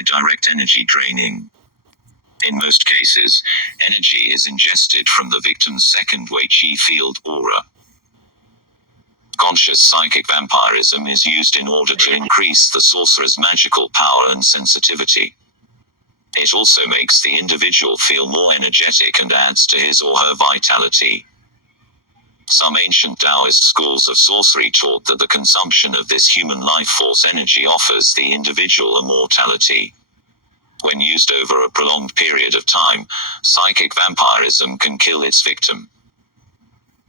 by direct energy draining. In most cases, energy is ingested from the victim's second-way chi field aura. Conscious psychic vampirism is used in order to increase the sorcerer's magical power and sensitivity. It also makes the individual feel more energetic and adds to his or her vitality. Some ancient Daoist schools of sorcery taught that the consumption of this human life force energy offers the individual immortality. When used over a prolonged period of time, psychic vampirism can kill its victim.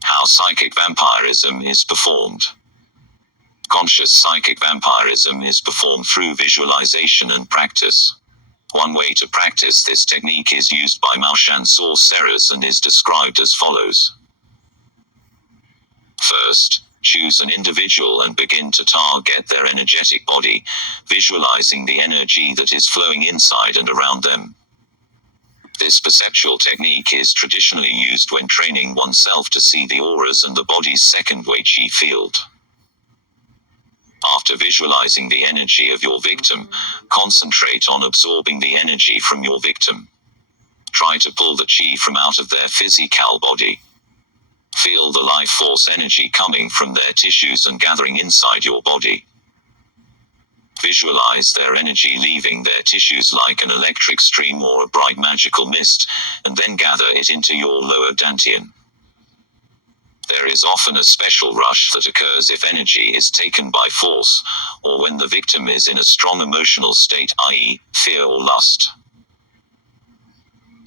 How psychic vampirism is performed. Conscious psychic vampirism is performed through visualization and practice. One way to practice this technique is used by vampiresAnd sorcerers and is described as follows. First, choose an individual and begin to target their energetic body, visualizing the energy that is flowing inside and around them. This perceptual technique is traditionally used when training oneself to see the auras and the body's second-way chi field. After visualizing the energy of your victim, concentrate on absorbing the energy from your victim. Try to pull the chi from out of their physical body. Feel the life force energy coming from their tissues and gathering inside your body. Visualize their energy leaving their tissues like an electric stream or a bright magical mist, and then gather it into your lower dantian. There is often a special rush that occurs if energy is taken by force, or when the victim is in a strong emotional state, i.e., fear or lust.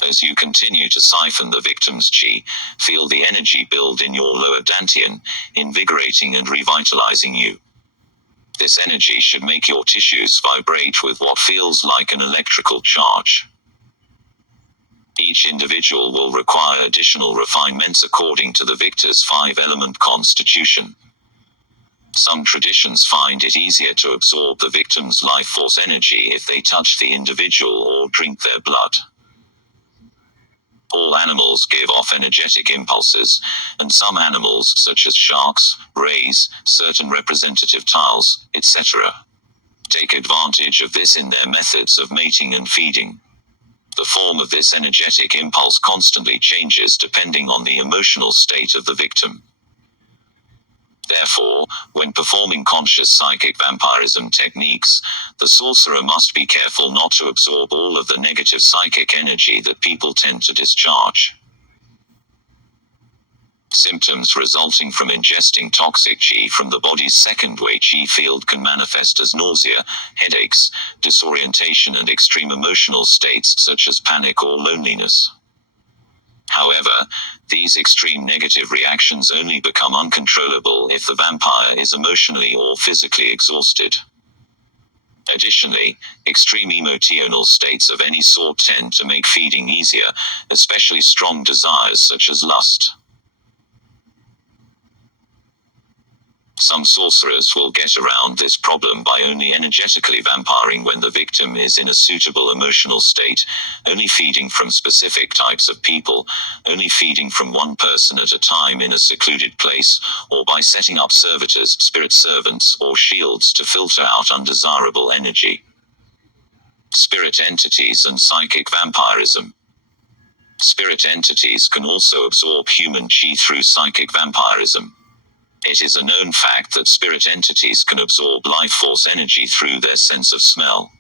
As you continue to siphon the victim's chi, feel the energy build in your lower dantian, invigorating and revitalizing you. This energy should make your tissues vibrate with what feels like an electrical charge. Each individual will require additional refinements according to the victor's 5-element constitution. Some traditions find it easier to absorb the victim's life force energy if they touch the individual or drink their blood. All animals give off energetic impulses, and some animals, such as sharks, rays, certain representative tiles, etc., take advantage of this in their methods of mating and feeding. The form of this energetic impulse constantly changes depending on the emotional state of the victim. Therefore, when performing conscious psychic vampirism techniques, the sorcerer must be careful not to absorb all of the negative psychic energy that people tend to discharge. Symptoms resulting from ingesting toxic chi from the body's second-way chi field can manifest as nausea, headaches, disorientation and extreme emotional states such as panic or loneliness. However, these extreme negative reactions only become uncontrollable if the vampire is emotionally or physically exhausted. Additionally, extreme emotional states of any sort tend to make feeding easier, especially strong desires such as lust. Some sorcerers will get around this problem by only energetically vampiring when the victim is in a suitable emotional state, only feeding from specific types of people, only feeding from one person at a time in a secluded place, or by setting up servitors, spirit servants, or shields to filter out undesirable energy. Spirit entities and psychic vampirism. Spirit entities can also absorb human chi through psychic vampirism. It is a known fact that spirit entities can absorb life force energy through their sense of smell.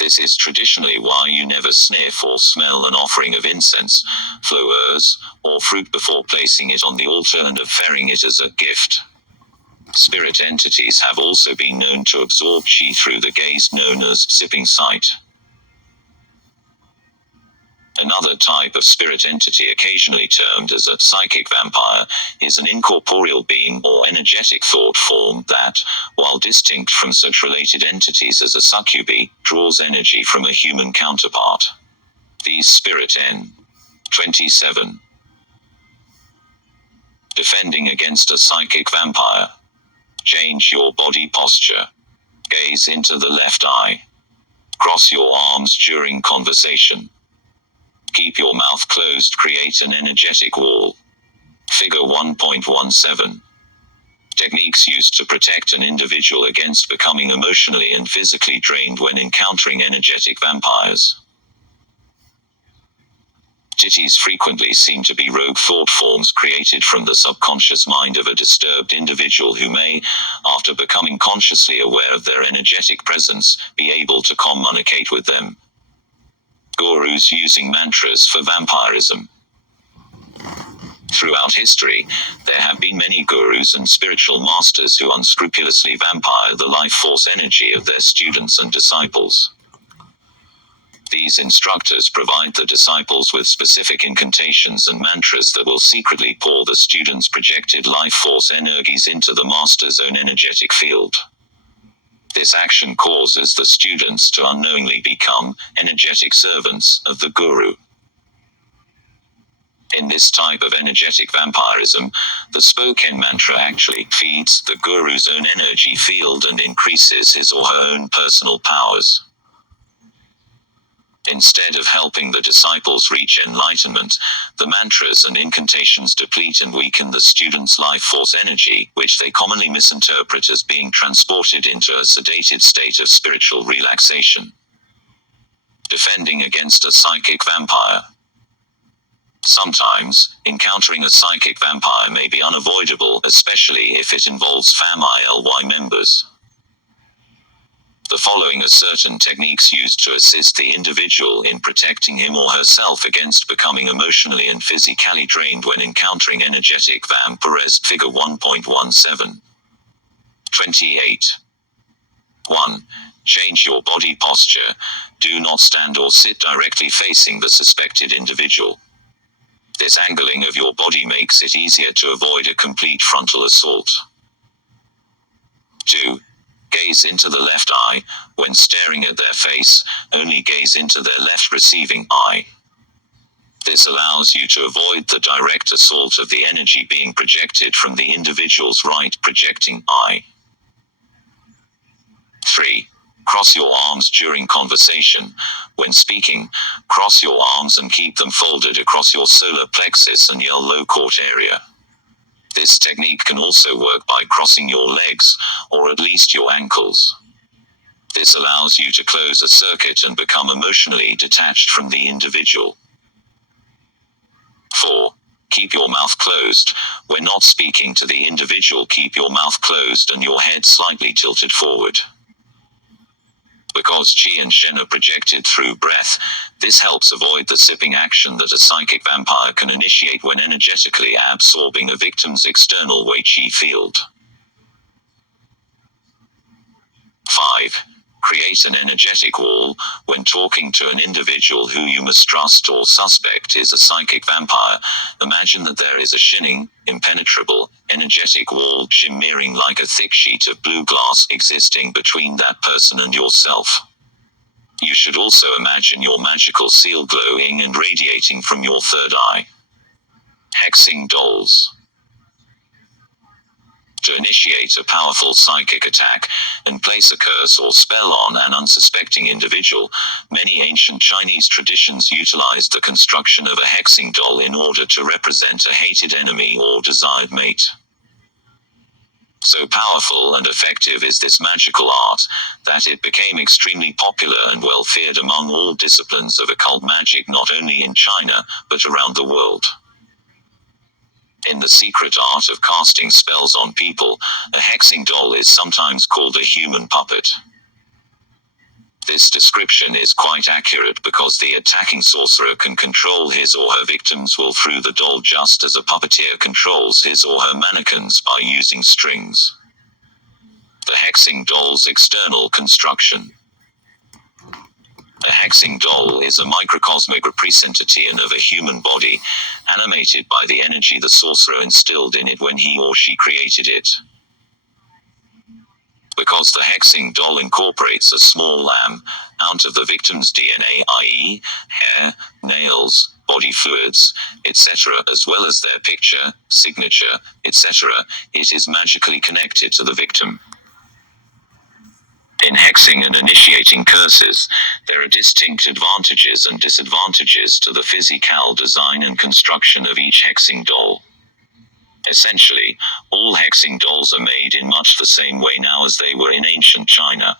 This is traditionally why you never sniff or smell an offering of incense, flowers, or fruit before placing it on the altar and offering it as a gift. Spirit entities have also been known to absorb chi through the gaze known as sipping sight. Another type of spirit entity, occasionally termed as a psychic vampire, is an incorporeal being or energetic thought form that, while distinct from such related entities as a succubi, draws energy from a human counterpart. These spirit N. 27. Defending against a psychic vampire. Change your body posture. Gaze into the left eye. Cross your arms during conversation. Keep your mouth closed. Create an energetic wall. Figure 1.17. Techniques used to protect an individual against becoming emotionally and physically drained when encountering energetic vampires. Titties frequently seem to be rogue thought forms created from the subconscious mind of a disturbed individual who may, after becoming consciously aware of their energetic presence, be able to communicate with them. Gurus using mantras for vampirism. Throughout history, there have been many gurus and spiritual masters who unscrupulously vampire the life force energy of their students and disciples. These instructors provide the disciples with specific incantations and mantras that will secretly pour the students' projected life force energies into the master's own energetic field. This action causes the students to unknowingly become energetic servants of the guru. In this type of energetic vampirism, the spoken mantra actually feeds the guru's own energy field and increases his or her own personal powers. Instead of helping the disciples reach enlightenment, the mantras and incantations deplete and weaken the students' life force energy, which they commonly misinterpret as being transported into a sedated state of spiritual relaxation. Defending against a psychic vampire. Sometimes, encountering a psychic vampire may be unavoidable, especially if it involves family members. The following are certain techniques used to assist the individual in protecting him or herself against becoming emotionally and physically drained when encountering energetic vampires. Figure 1.17. 28. 1. Change your body posture. Do not stand or sit directly facing the suspected individual. This angling of your body makes it easier to avoid a complete frontal assault. 2. Gaze into the left eye. When staring at their face, only gaze into their left receiving eye. This allows you to avoid the direct assault of the energy being projected from the individual's right projecting eye. 3. Cross your arms during conversation. When speaking, cross your arms and keep them folded across your solar plexus and your low court area. This technique can also work by crossing your legs, or at least your ankles. This allows you to close a circuit and become emotionally detached from the individual. 4. Keep your mouth closed. When not speaking to the individual, keep your mouth closed and your head slightly tilted forward. Because qi and shen are projected through breath, this helps avoid the sipping action that a psychic vampire can initiate when energetically absorbing a victim's external wei qi field. 5. Create an energetic wall. When talking to an individual who you mistrust or suspect is a psychic vampire, imagine that there is a shining, impenetrable, energetic wall shimmering like a thick sheet of blue glass existing between that person and yourself. You should also imagine your magical seal glowing and radiating from your third eye. Hexing dolls. To initiate a powerful psychic attack and place a curse or spell on an unsuspecting individual, many ancient Chinese traditions utilized the construction of a hexing doll in order to represent a hated enemy or desired mate. So powerful and effective is this magical art, that it became extremely popular and well feared among all disciplines of occult magic not only in China, but around the world. In the secret art of casting spells on people, a hexing doll is sometimes called a human puppet. This description is quite accurate because the attacking sorcerer can control his or her victims will through the doll just as a puppeteer controls his or her mannequins by using strings. The hexing doll's external construction. A hexing doll is a microcosmic representation of a human body, animated by the energy the sorcerer instilled in it when he or she created it. Because the hexing doll incorporates a small amount of the victim's DNA, i.e., hair, nails, body fluids, etc., as well as their picture, signature, etc., it is magically connected to the victim. In hexing and initiating curses, there are distinct advantages and disadvantages to the physical design and construction of each hexing doll. Essentially, all hexing dolls are made in much the same way now as they were in ancient China.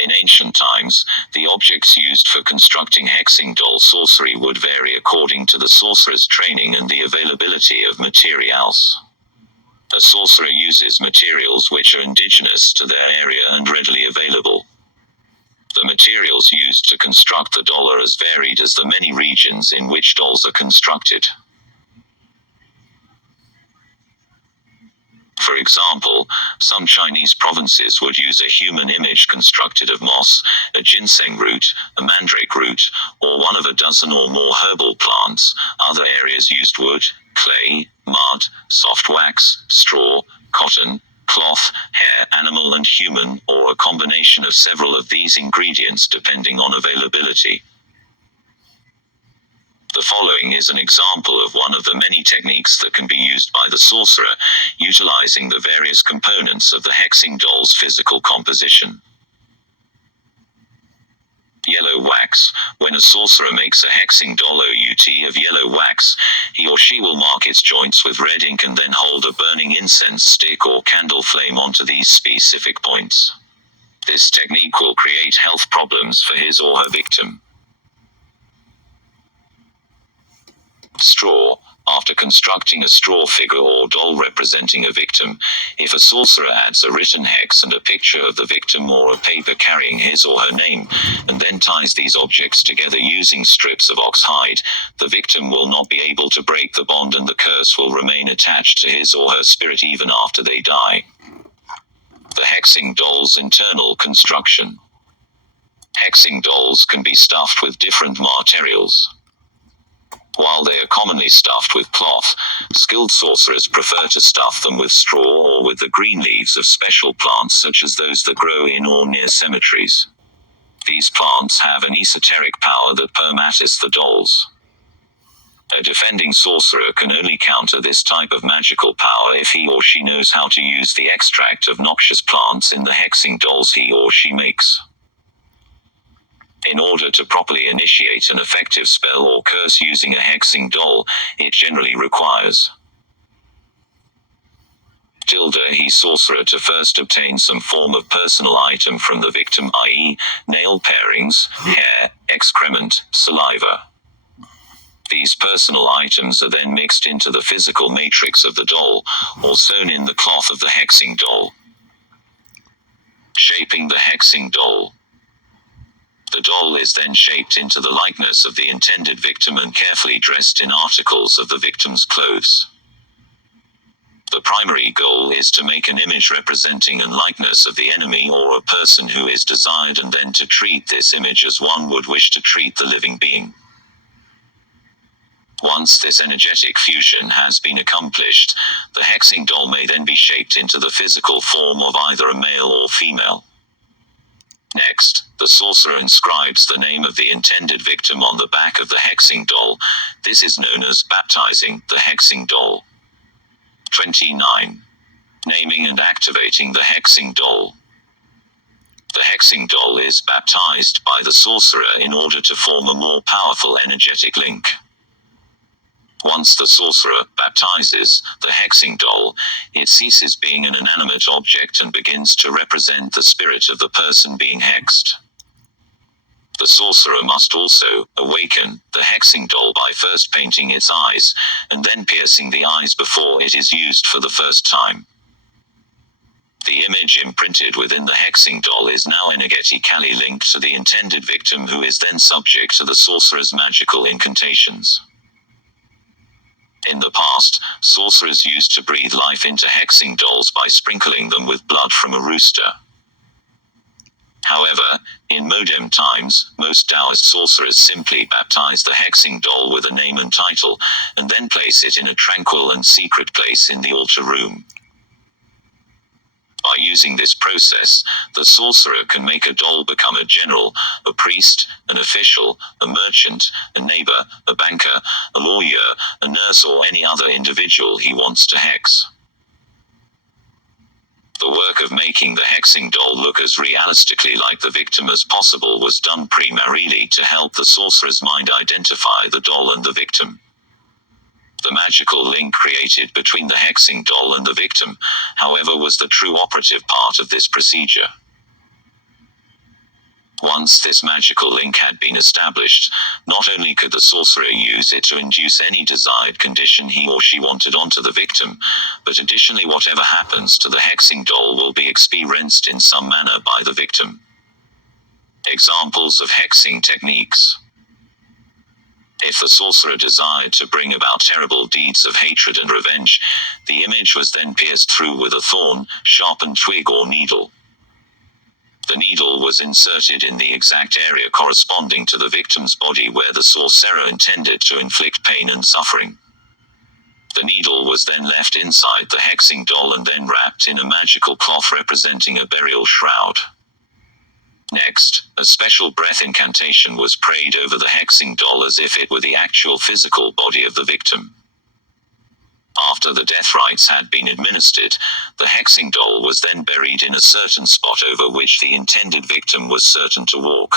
In ancient times, the objects used for constructing hexing doll sorcery would vary according to the sorcerer's training and the availability of materials. A sorcerer uses materials which are indigenous to their area and readily available. The materials used to construct the doll are as varied as the many regions in which dolls are constructed. For example, some Chinese provinces would use a human image constructed of moss, a ginseng root, a mandrake root, or one of a dozen or more herbal plants. Other areas used wood, clay, mud, soft wax, straw, cotton, cloth, hair, animal and human, or a combination of several of these ingredients depending on availability. The following is an example of one of the many techniques that can be used by the sorcerer, utilizing the various components of the hexing doll's physical composition. Yellow wax. When a sorcerer makes a hexing doll out of yellow wax, he or she will mark its joints with red ink and then hold a burning incense stick or candle flame onto these specific points. This technique will create health problems for his or her victim. Straw. After constructing a straw figure or doll representing a victim, if a sorcerer adds a written hex and a picture of the victim or a paper carrying his or her name, and then ties these objects together using strips of ox hide, the victim will not be able to break the bond and the curse will remain attached to his or her spirit even after they die. The hexing doll's internal construction. Hexing dolls can be stuffed with different materials. While they are commonly stuffed with cloth, skilled sorcerers prefer to stuff them with straw or with the green leaves of special plants such as those that grow in or near cemeteries. These plants have an esoteric power that permatis the dolls. A defending sorcerer can only counter this type of magical power if he or she knows how to use the extract of noxious plants in the hexing dolls he or she makes. In order to properly initiate an effective spell or curse using a hexing doll, it generally requires he sorcerer to first obtain some form of personal item from the victim, i.e., nail parings, hair, excrement, saliva. These personal items are then mixed into the physical matrix of the doll, or sewn in the cloth of the hexing doll. Shaping the hexing doll. The doll is then shaped into the likeness of the intended victim and carefully dressed in articles of the victim's clothes. The primary goal is to make an image representing a likeness of the enemy or a person who is desired and then to treat this image as one would wish to treat the living being. Once this energetic fusion has been accomplished, the hexing doll may then be shaped into the physical form of either a male or female. Next, the sorcerer inscribes the name of the intended victim on the back of the hexing doll. This is known as baptizing the hexing doll. 29. Naming and activating the hexing doll. The hexing doll is baptized by the sorcerer in order to form a more powerful energetic link. Once the sorcerer baptizes the hexing doll, it ceases being an inanimate object and begins to represent the spirit of the person being hexed. The sorcerer must also awaken the hexing doll by first painting its eyes, and then piercing the eyes before it is used for the first time. The image imprinted within the hexing doll is now energetically linked to the intended victim, who is then subject to the sorcerer's magical incantations. In the past, sorcerers used to breathe life into hexing dolls by sprinkling them with blood from a rooster. However, in modern times, most Daoist sorcerers simply baptize the hexing doll with a name and title, and then place it in a tranquil and secret place in the altar room. By using this process, the sorcerer can make a doll become a general, a priest, an official, a merchant, a neighbor, a banker, a lawyer, a nurse, or any other individual he wants to hex. The work of making the hexing doll look as realistically like the victim as possible was done primarily to help the sorcerer's mind identify the doll and the victim. The magical link created between the hexing doll and the victim, however, was the true operative part of this procedure. Once this magical link had been established, not only could the sorcerer use it to induce any desired condition he or she wanted onto the victim, but additionally whatever happens to the hexing doll will be experienced in some manner by the victim. Examples of hexing techniques. If the sorcerer desired to bring about terrible deeds of hatred and revenge, the image was then pierced through with a thorn, sharpened twig or needle. The needle was inserted in the exact area corresponding to the victim's body where the sorcerer intended to inflict pain and suffering. The needle was then left inside the hexing doll and then wrapped in a magical cloth representing a burial shroud. Next, a special breath incantation was prayed over the hexing doll as if it were the actual physical body of the victim. After the death rites had been administered, the hexing doll was then buried in a certain spot over which the intended victim was certain to walk.